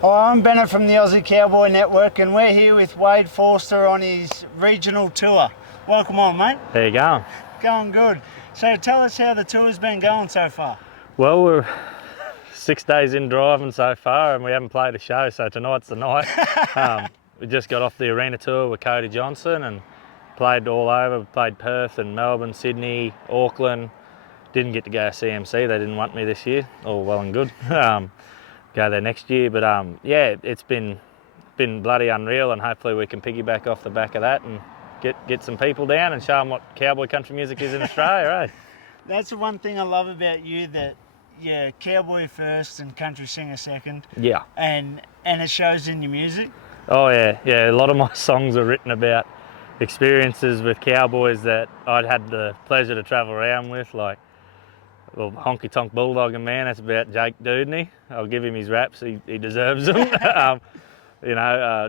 Hi, I'm Bennett from the Aussie Cowboy Network, and we're here with Wade Forster on his regional tour. Welcome on, mate. How you going? Going good. So tell us how the tour's been going so far. Well, we're 6 days in driving so far and we haven't played a show, so tonight's the night. We just got off the arena tour with Cody Johnson and played all over. We played Perth and Melbourne, Sydney, Auckland. Didn't get to go to CMC, they didn't want me this year. All well and good. Go there next year, but yeah, it's been bloody unreal, and hopefully we can piggyback off the back of that and get some people down and show them what cowboy country music is in Australia, eh? That's the one thing I love about you, that you're cowboy first and country singer second. Yeah. And it shows in your music. Oh yeah. A lot of my songs are written about experiences with cowboys that I'd had the pleasure to travel around with, like, well, Honky Tonk Bulldog and Man, that's about Jake Dudney. I'll give him his raps, he deserves them.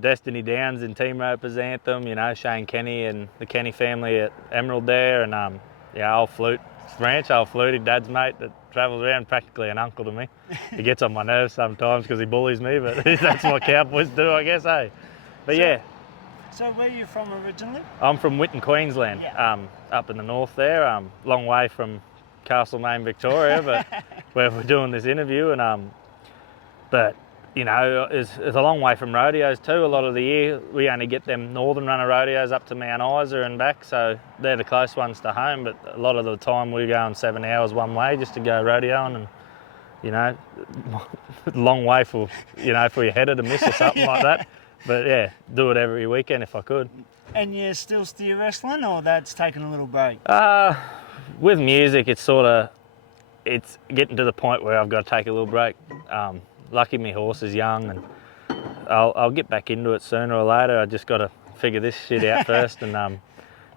Destiny Downs in Team Ropers Anthem, Shane Kenny and the Kenny family at Emerald there, and old Flute Ranch, old Flutie, Dad's mate that travels around, practically an uncle to me. He gets on my nerves sometimes because he bullies me, but that's what cowboys do, I guess, eh? But yeah. So where are you from originally? I'm from Whitten, Queensland, up in the north there, long way from Castlemaine, Victoria, but where we're doing this interview, and but it's a long way from rodeos too. A lot of the year we only get them northern runner rodeos up to Mount Isa and back, so they're the close ones to home. But a lot of the time we're going 7 hours one way just to go rodeoing, and long way for for your header to miss or something like that. But yeah, do it every weekend if I could. And you're still steer wrestling, or that's taken a little break? With music, it's getting to the point where I've got to take a little break. Lucky my horse is young, and I'll get back into it sooner or later. I just got to figure this shit out first, and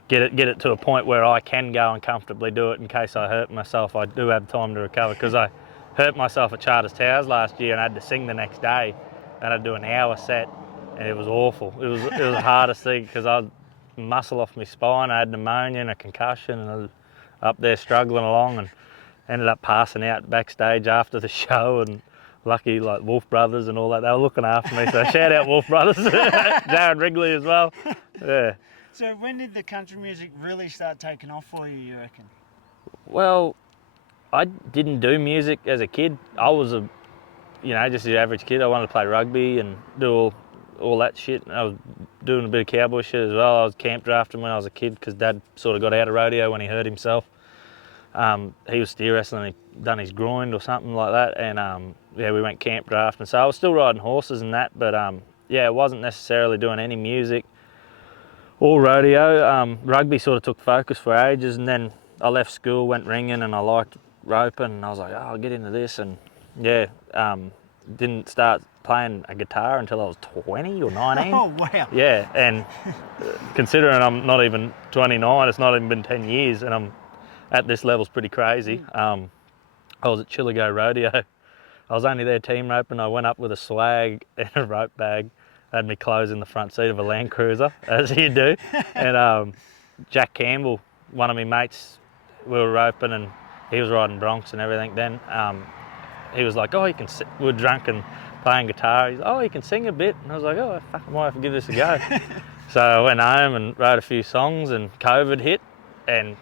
get it to a point where I can go and comfortably do it in case I hurt myself. I do have time to recover, because I hurt myself at Charters Towers last year and I had to sing the next day, and I'd do an hour set, and it was awful. It was the hardest thing, because I was muscle off my spine. I had pneumonia and a concussion, and I was up there struggling along, and ended up passing out backstage after the show, and lucky, like, Wolf Brothers and all that, they were looking after me, so shout out Wolf Brothers. Darren Wrigley as well. Yeah. So when did the country music really start taking off for you reckon? Well, I didn't do music as a kid. I was just the average kid. I wanted to play rugby and do all that shit. I was doing a bit of cowboy shit as well. I was camp drafting when I was a kid, because Dad sort of got out of rodeo when he hurt himself. He was steer wrestling, he'd done his groin or something like that, and we went camp drafting. So I was still riding horses and that, but I wasn't necessarily doing any music or rodeo. Rugby sort of took focus for ages, and then I left school, went ringing, and I liked roping, and I was like, I'll get into this, and didn't start playing a guitar until I was 20 or 19. Oh, wow. Yeah, and considering I'm not even 29, it's not even been 10 years, and I'm at this level's pretty crazy. I was at Chillago Rodeo. I was only there team roping. I went up with a swag and a rope bag. I had me clothes in the front seat of a Land Cruiser, as you do. And Jack Campbell, one of my mates, we were roping, and he was riding broncs and everything then. He was like, you can sing. We were drunk and playing guitar. He's like, you can sing a bit. And I was like, I might have to give this a go. So I went home and wrote a few songs, and COVID hit, and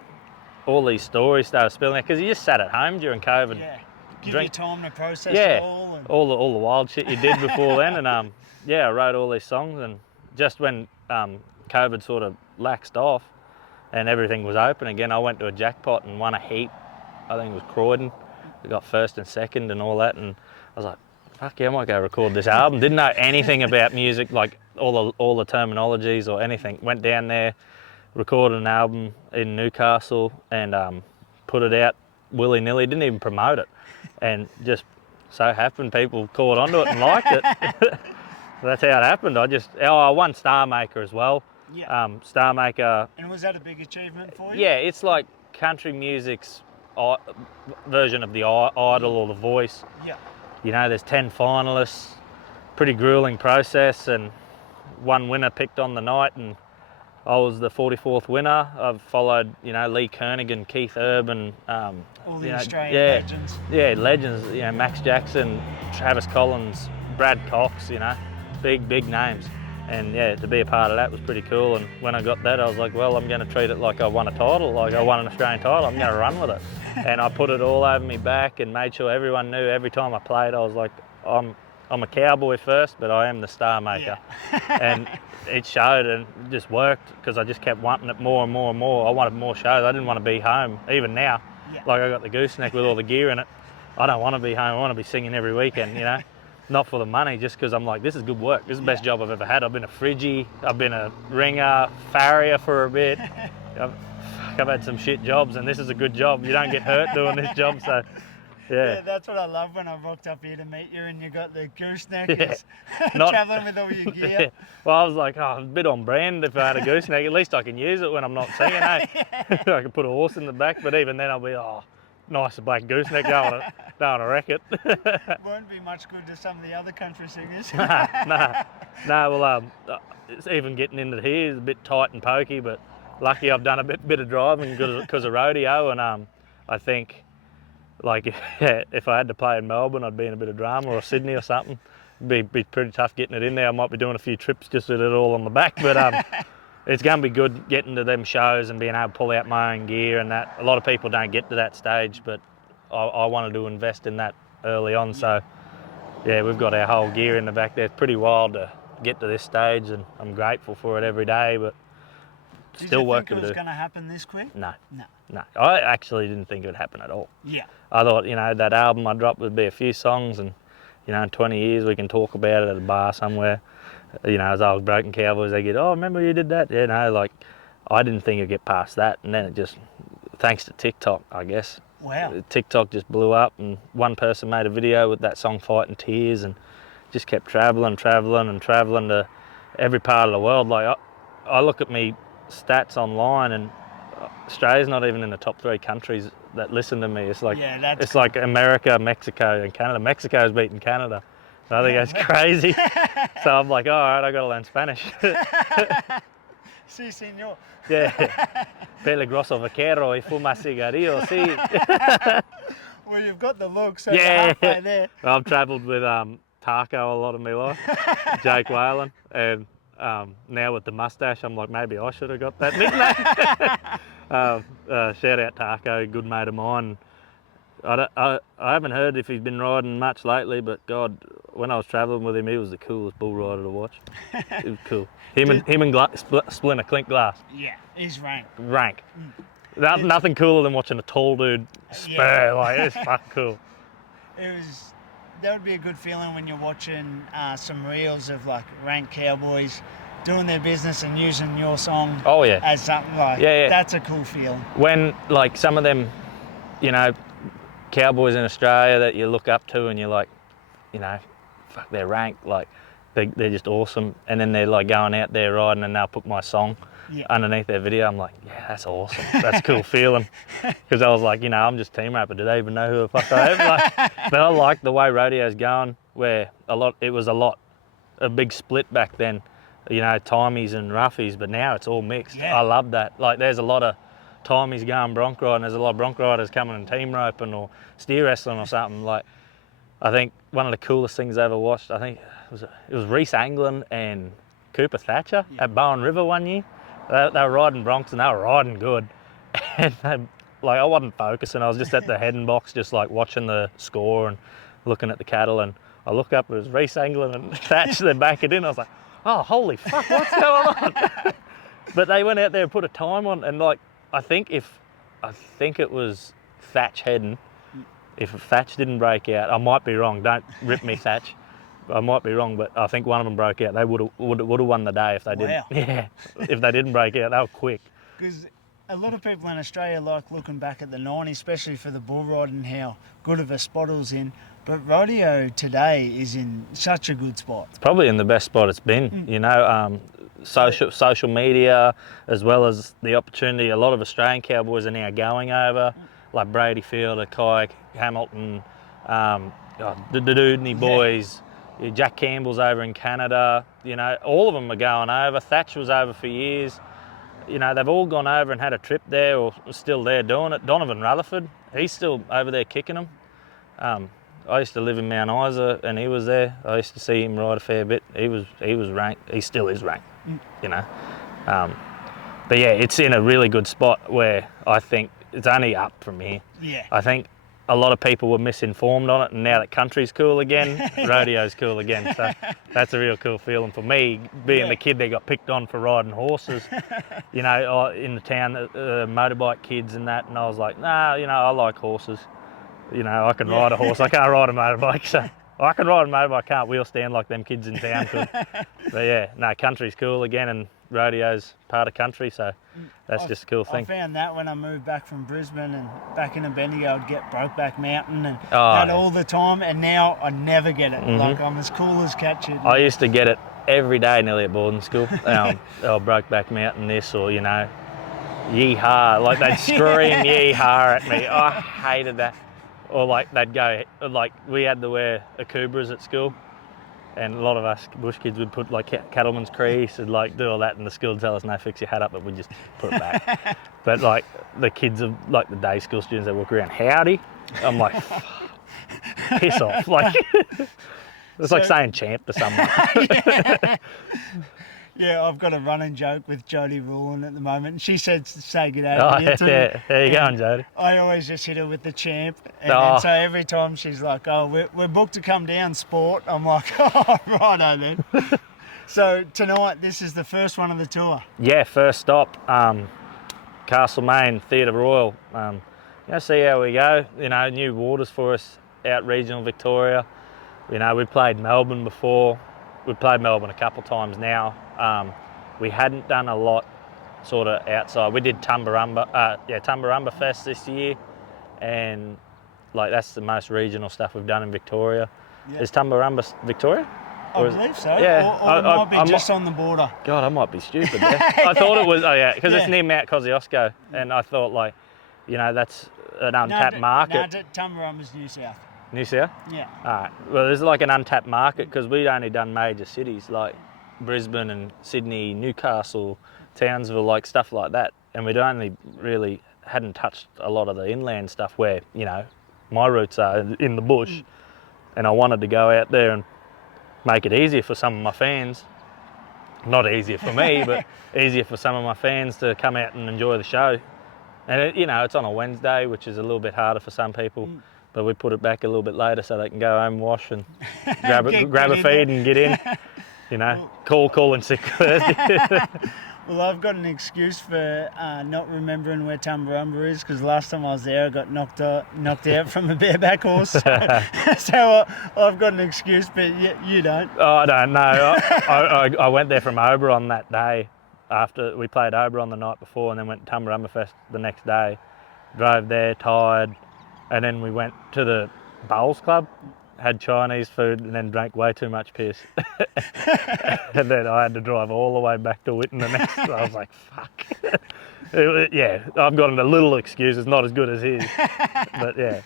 all these stories started spilling out, because you just sat at home during COVID. Yeah, give you time to process it all. And all the wild shit you did before then, and I wrote all these songs, and just when COVID sort of laxed off and everything was open again, I went to a jackpot and won a heap. I think it was Croydon. We got first and second and all that, and I was like, fuck yeah, I might go record this album. Didn't know anything about music, like all the terminologies or anything. Went down there, recorded an album in Newcastle, and put it out willy-nilly, didn't even promote it, and just so happened people caught onto it and liked it. So that's how it happened. I won Star Maker as well. Yeah. Star Maker. And was that a big achievement for you? Yeah, it's like country music's version of the Idol or The Voice. Yeah. There's 10 finalists, pretty grueling process, and one winner picked on the night, and I was the 44th winner. I've followed, Lee Kernaghan, Keith Urban, all the Australian legends. Yeah, legends. Max Jackson, Travis Collins, Brad Cox, you know, big names. And yeah, to be a part of that was pretty cool. And when I got that, I was like, well, I'm going to treat it like I won a title, like I won an Australian title. I'm going to run with it. And I put it all over me back and made sure everyone knew every time I played, I was like, I'm a cowboy first, but I am the star maker. Yeah. And it showed and it just worked because I just kept wanting it more and more and more. I wanted more shows. I didn't want to be home, even now. Yeah. Like I got the gooseneck with all the gear in it. I don't want to be home. I want to be singing every weekend, you know. Not for the money, just because I'm like, this is good work. This is the best job I've ever had. I've been a fridgie, I've been a ringer, farrier for a bit. I've had some shit jobs, and this is a good job. You don't get hurt doing this job, so yeah. That's what I love when I rocked up here to meet you and you got the gooseneck, Not- travelling with all your gear. Yeah. Well, I was like, oh, a bit on brand if I had a gooseneck. At least I can use it when I'm not singing, eh? I can put a horse in the back, but even then I'll be, oh, nice black gooseneck, don't want to wreck it. Won't be much good to some of the other country singers. No, well, it's even getting into here is a bit tight and pokey, but lucky I've done a bit of driving because of rodeo, and I think, like, if I had to play in Melbourne, I'd be in a bit of drama, or Sydney or something. It'd be pretty tough getting it in there. I might be doing a few trips just with it all on the back, but it's going to be good getting to them shows and being able to pull out my own gear and that. A lot of people don't get to that stage, but I wanted to invest in that early on. So, yeah, we've got our whole gear in the back there. It's pretty wild to get to this stage, and I'm grateful for it every day, but still work to do. Did you think it was going to happen this quick? No. I actually didn't think it would happen at all. Yeah. I thought, you know, that album I dropped would be a few songs, and, you know, in 20 years we can talk about it at a bar somewhere. You know, as old Broken Cowboys, they get, oh, remember you did that? You know, like, I didn't think it'd get past that, and then it just, thanks to TikTok, I guess. Wow. TikTok just blew up, and one person made a video with that song Fighting Tears, and just kept travelling to every part of the world. Like, I look at me stats online, and Australia's not even in the top 3 countries that listen to me. It's like, it's like America, Mexico, and Canada. Mexico's beating Canada. So I think that's crazy. So I'm like, all right, I got to learn Spanish. Sí, señor. Yeah. Peligroso vaquero y fuma cigarrillo, sí. Well, you've got the look, so Yeah. you're halfway there. I've travelled with Taco a lot of my life, Jake Whalen, and now with the mustache, I'm like, maybe I should have got that nickname. Shout out Taco, good mate of mine. I haven't heard if he's been riding much lately, but God, when I was travelling with him, he was the coolest bull rider to watch. It was cool. Him and Splinter Clink Glass. Yeah, he's rank. Nothing cooler than watching a tall dude spur. Like, it's fucking cool. That would be a good feeling when you're watching some reels of like rank cowboys doing their business and using your song as something like that's a cool feeling. When like some of them, you know, cowboys in Australia that you look up to and you're like, you know, fuck, they're ranked, like they're just awesome, and then they're like going out there riding and they'll put my song underneath their video. I'm like, yeah, that's awesome. That's a cool feeling, because I was like, you know, I'm just team rapper. Do they even know who the fuck I am? Like, but I like the way rodeo's going, where it was a big split back then, you know, timies and roughies, but now it's all mixed. I love that. Like, there's a lot of timies going bronc riding, there's a lot of bronc riders coming and team roping or steer wrestling or something. Like, I think one of the coolest things I ever watched, I think it was Reese Anglin and Cooper Thatcher at Bowen River one year. They were riding broncs and they were riding good. And like, I wasn't focusing, I was just at the heading box, just like watching the score and looking at the cattle, and I look up, it was Reese Anglin and Thatcher, then back it in. I was like, oh, holy fuck, what's going on? But they went out there and put a time on, and like, I think it was Thatch heading. If Thatch didn't break out, I might be wrong. Don't rip me, Thatch. I might be wrong, but I think one of them broke out. They would have won the day if they didn't. Yeah, if they didn't break out, they were quick. Because a lot of people in Australia like looking back at the 90s, especially for the bull riding, how good of a spot it was in. But rodeo today is in such a good spot. It's probably in the best spot it's been. You know, social media, as well as the opportunity. A lot of Australian cowboys are now going over, like Brady Fielder, Kike, Hamilton, the Doodney boys. Jack Campbell's over in Canada. You know, all of them are going over. Thatch was over for years. You know, they've all gone over and had a trip there, or still there doing it. Donovan Rutherford, he's still over there kicking them. I used to live in Mount Isa, and he was there. I used to see him ride a fair bit. He was ranked. He still is ranked, you know. But yeah, it's in a really good spot where I think it's only up from here. Yeah. I think a lot of people were misinformed on it, and now that country's cool again, rodeo's cool again. So that's a real cool feeling for me, being the kid that got picked on for riding horses. You know, in the town, motorbike kids and that, and I was like, nah, you know, I like horses. You know, I can ride a horse. I can't ride a motorbike, so I can ride a motorbike. I can't wheel stand like them kids in town could. But yeah, no, country's cool again, and rodeo's part of country, so that's just a cool thing. I found that when I moved back from Brisbane and back into Bendigo, I'd get Brokeback Mountain and that all the time, and now I never get it. Like, I'm as cool as cat shit. I used to get it every day nearly at boarding school. Brokeback Mountain this, or, you know, yee-haw. Like, they'd scream yee-haw at me. I hated that. Or like they'd go, like we had to wear akubras at school, and a lot of us bush kids would put like cattleman's crease and like do all that, and the school would tell us no, fix your hat up, but we'd just put it back. But like the kids of like the day school students that walk around, howdy, I'm like, piss off. Like it's like saying champ to someone. Yeah, I've got a running joke with Jodie Rulin at the moment. She said say good day to you too. Yeah, how you going, Jodie? I always just hit her with the champ. And so every time she's like, oh, we're booked to come down, sport. I'm like, oh, righto then. So tonight, this is the first one of the tour. Yeah, first stop, Castlemaine, Theatre Royal. You know, see how we go. You know, new waters for us out regional Victoria. You know, we played Melbourne before. We've played Melbourne a couple of times now. We hadn't done a lot sort of outside. We did Tumbarumba Fest this year, and like that's the most regional stuff we've done in Victoria. Is Tumbarumba Victoria? I believe so. Yeah. Or it might be just on the border. God, I might be stupid there. I thought it was, because it's near Mount Kosciuszko, and I thought, like, you know, that's an untapped market. No, Tumbarumba's New South. New South? Yeah. All right. Well, there's like an untapped market because we'd only done major cities like Brisbane and Sydney, Newcastle, Townsville, like stuff like that. And we'd only really hadn't touched a lot of the inland stuff where, you know, my roots are in the bush. And I wanted to go out there and make it easier for some of my fans. Not easier for me, but easier for some of my fans to come out and enjoy the show. And, you know, it's on a Wednesday, which is a little bit harder for some people. But we put it back a little bit later so they can go home, wash and grab a feed and get in. You know, call in sick Thursday. Well, I've got an excuse for not remembering where Tumbarumba is because last time I was there I got knocked out from a bareback horse. So I've got an excuse, but you don't. Oh, I don't know. I went there from Oberon that day after we played Oberon the night before, and then went to Tumbarumba Fest the next day. Drove there, tired. And then we went to the Bowls Club, had Chinese food, and then drank way too much piss. And then I had to drive all the way back to Whitten the next. I was like, fuck. Yeah, I've got a little excuse. It's not as good as his. But yeah.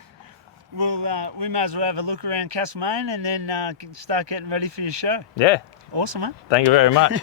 Well, we may as well have a look around Castlemaine and then start getting ready for your show. Yeah. Awesome, mate. Thank you very much.